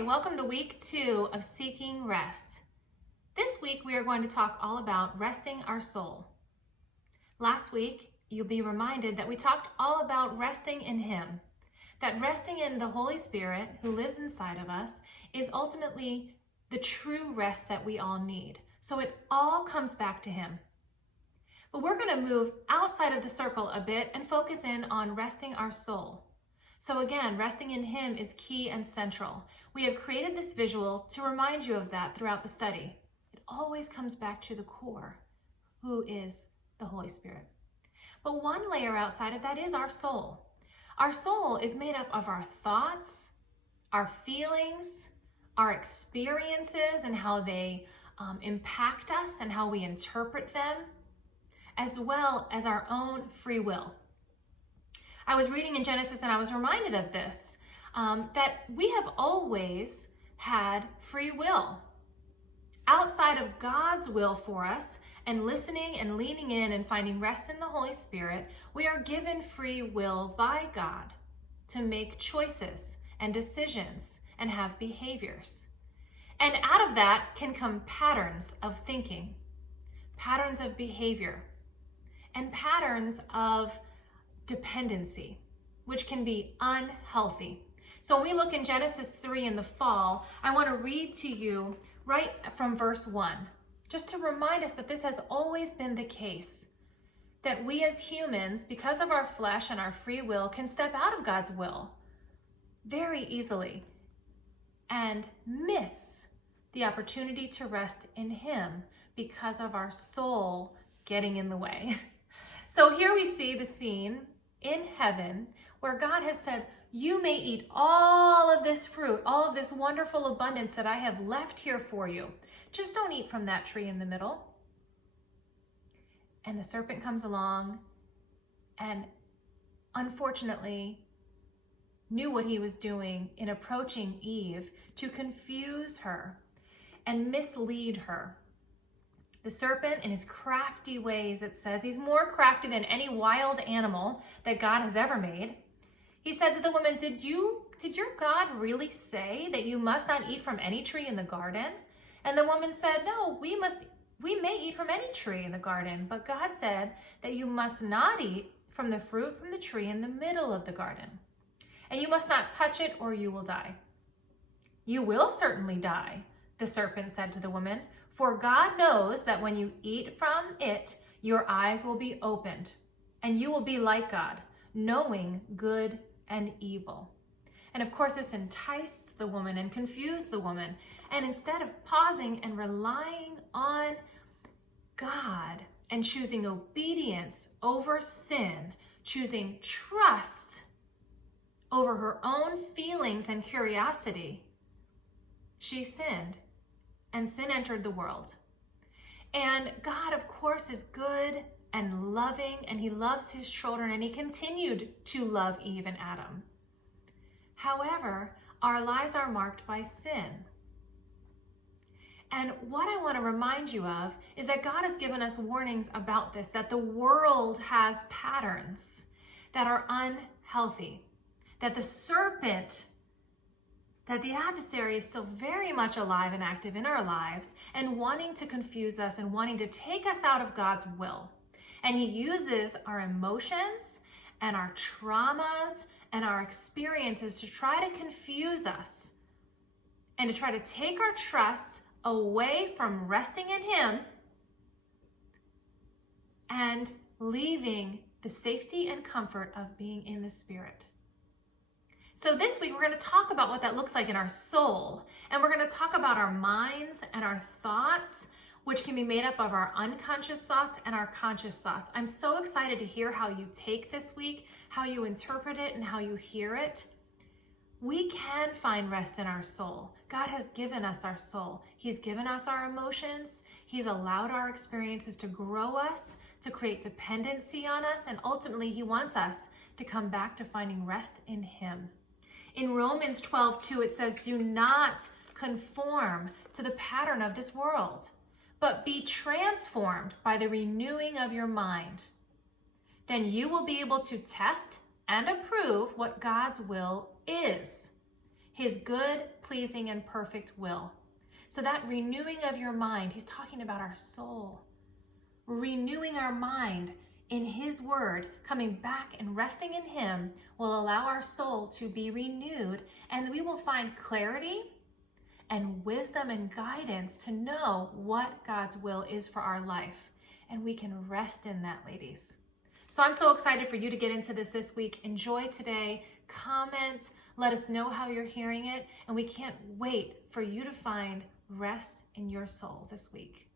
Hi, welcome to week 2 of Seeking Rest. This week we are going to talk all about resting our soul. Last week, you'll be reminded that we talked all about resting in Him, that resting in the Holy Spirit who lives inside of us is ultimately the true rest that we all need. So it all comes back to Him. But we're going to move outside of the circle a bit and focus in on resting our soul. So again, resting in Him is key and central. We have created this visual to remind you of that throughout the study. It always comes back to the core, who is the Holy Spirit. But one layer outside of that is our soul. Our soul is made up of our thoughts, our feelings, our experiences and how they impact us and how we interpret them, as well as our own free will. I was reading in Genesis and I was reminded of this, that we have always had free will. Outside of God's will for us and listening and leaning in and finding rest in the Holy Spirit, we are given free will by God to make choices and decisions and have behaviors. And out of that can come patterns of thinking, patterns of behavior, and patterns of dependency, which can be unhealthy. So when we look in Genesis 3 in the fall, I want to read to you right from verse 1, just to remind us that this has always been the case, that we as humans, because of our flesh and our free will, can step out of God's will very easily and miss the opportunity to rest in Him because of our soul getting in the way. So here we see the scene in heaven where God has said, you may eat all of this fruit, all of this wonderful abundance that I have left here for you. Just don't eat from that tree in the middle. And the serpent comes along and unfortunately knew what he was doing in approaching Eve to confuse her and mislead her. The serpent, in his crafty ways, it says, he's more crafty than any wild animal that God has ever made. He said to the woman, did your God really say that you must not eat from any tree in the garden? And the woman said, no, we may eat from any tree in the garden, but God said that you must not eat from the fruit from the tree in the middle of the garden. And you must not touch it or you will die. You will certainly die, the serpent said to the woman. For God knows that when you eat from it, your eyes will be opened, and you will be like God, knowing good and evil. And of course, this enticed the woman and confused the woman. And instead of pausing and relying on God and choosing obedience over sin, choosing trust over her own feelings and curiosity, she sinned. And sin entered the world. And God, of course, is good and loving, and He loves His children, and He continued to love Eve and Adam. However, our lives are marked by sin. And what I want to remind you of is that God has given us warnings about this, that the world has patterns that are unhealthy, that the serpent, that the adversary is still very much alive and active in our lives and wanting to confuse us and wanting to take us out of God's will. And he uses our emotions and our traumas and our experiences to try to confuse us and to try to take our trust away from resting in Him and leaving the safety and comfort of being in the Spirit. So this week, we're going to talk about what that looks like in our soul. And we're going to talk about our minds and our thoughts, which can be made up of our unconscious thoughts and our conscious thoughts. I'm so excited to hear how you take this week, how you interpret it, and how you hear it. We can find rest in our soul. God has given us our soul. He's given us our emotions. He's allowed our experiences to grow us, to create dependency on us, and ultimately He wants us to come back to finding rest in Him. In Romans 12:2, it says, do not conform to the pattern of this world, but be transformed by the renewing of your mind. Then you will be able to test and approve what God's will is, his good, pleasing, and perfect will. So that renewing of your mind, he's talking about our soul. Renewing our mind in his word, coming back and resting in him will allow our soul to be renewed, and we will find clarity and wisdom and guidance to know what God's will is for our life. And we can rest in that, ladies. So I'm so excited for you to get into this week. Enjoy today. Comment. Let us know how you're hearing it. And we can't wait for you to find rest in your soul this week.